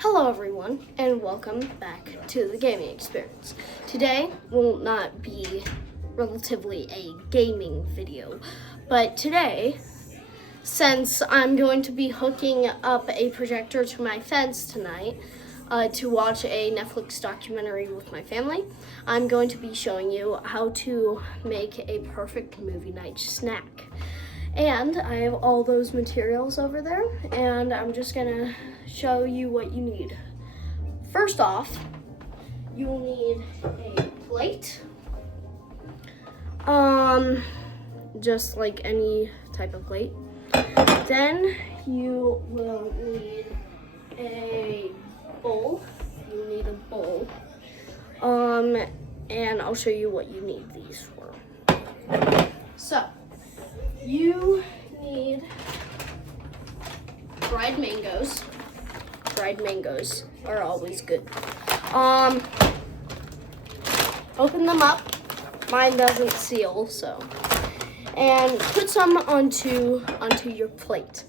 Hello everyone, and welcome back to the gaming experience. Today will not be relatively a gaming video, but today, since I'm going to be hooking up a projector to my fence tonight to watch a Netflix documentary with my family, I'm going to be showing you how to make a perfect movie night snack. And I have all those materials over there, and I'm just gonna show you what you need. First off, you'll need a plate, just like any type of plate. Then you will need a bowl. And I'll show you what you need these for. So, you need dried mangoes. Dried mangoes are always good. Open them up. Mine doesn't seal, so. And put some onto your plate.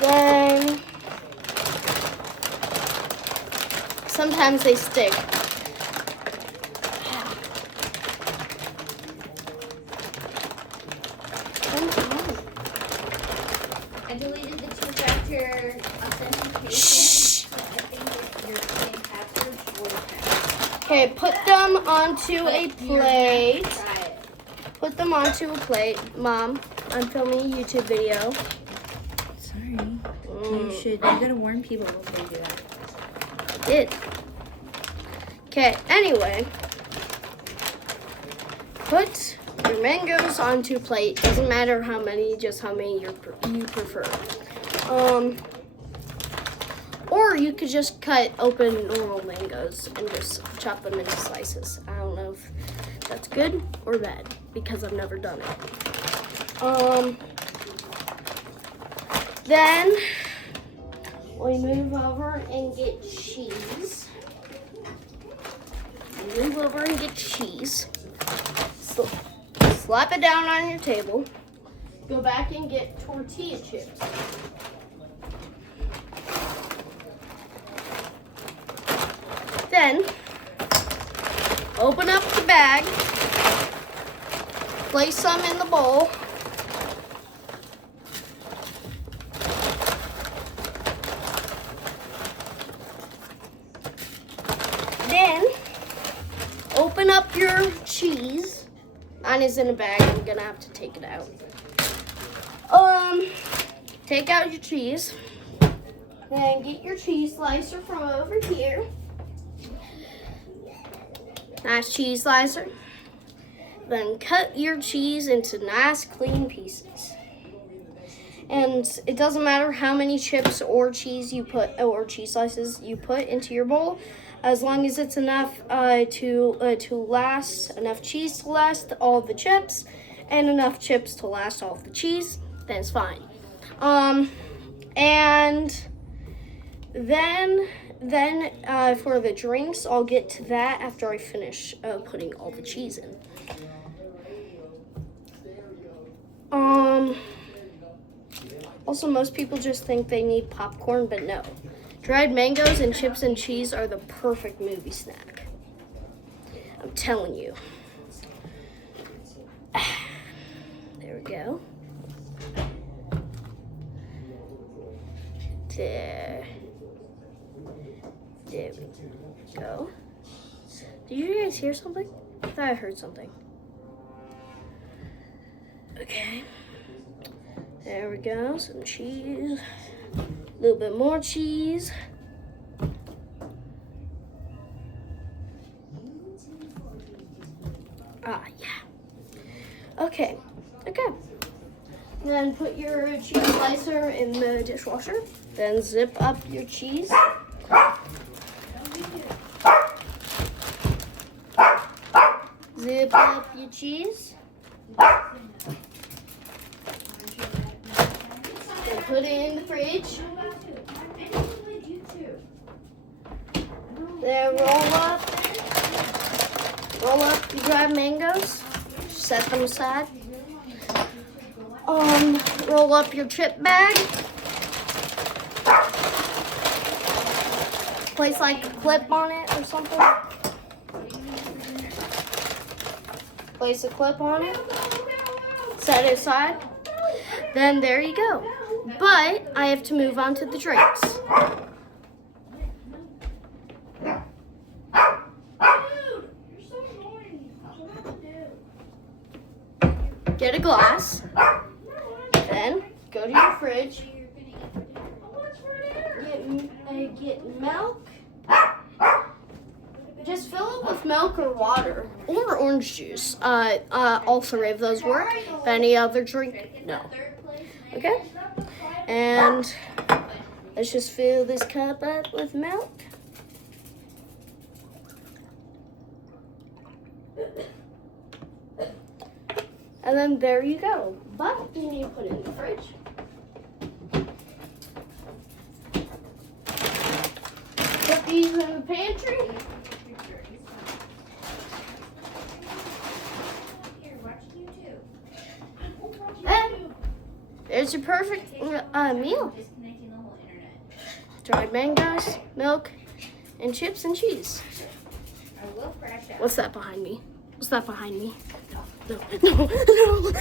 Then sometimes they stick. I deleted the two-factor authentication. Shh. But I think if your same password will pass. Okay, put them onto a plate. Try it. Put them onto a plate. Mom, I'm filming a YouTube video. Sorry. You gotta warn people before you do that. I did. Okay, anyway. Put your mangoes onto a plate. Doesn't matter how many, just how many you prefer. Or you could just cut open normal mangoes and just chop them into slices. I don't know if that's good or bad because I've never done it. Then we move over and get cheese. So, slap it down on your table. Go back and get tortilla chips. Then, open up the bag. Place some in the bowl. Then, open up your cheese. Mine is in a bag. I'm gonna have to take it out. Take out your cheese. Then get your cheese slicer from over here. Nice cheese slicer. Then cut your cheese into nice clean pieces. And it doesn't matter how many chips or cheese you put, or cheese slices you put into your bowl, as long as it's enough to last, enough cheese to last all the chips, and enough chips to last all of the cheese, then it's fine. And then for the drinks, I'll get to that after I finish putting all the cheese in. Also, most people just think they need popcorn, but no. Dried mangoes and chips and cheese are the perfect movie snack. I'm telling you. There we go. There we go. Did you guys hear something? I thought I heard something. Okay. There we go. Some cheese. A little bit more cheese. Yeah. Okay. Then put your cheese slicer in the dishwasher. Then zip up your cheese. Zip up your cheese. Then put it in the fridge. Then roll up your dried mangoes. Set them aside. Roll up your chip bag. place like a clip on it or something. Place a clip on it. Set it aside. Then there you go. But I have to move on to the drinks. Get a glass. Then go to your fridge. Get milk. Just fill it with milk or water or orange juice. All three of those work. If any other drink, no. Okay? And let's just fill this cup up with milk. And then there you go. But you need to put it in the fridge. Put these in the pantry. And there's your perfect meal. Dried mangoes, milk, and chips and cheese. What's that behind me? What's that behind me? No, no, no.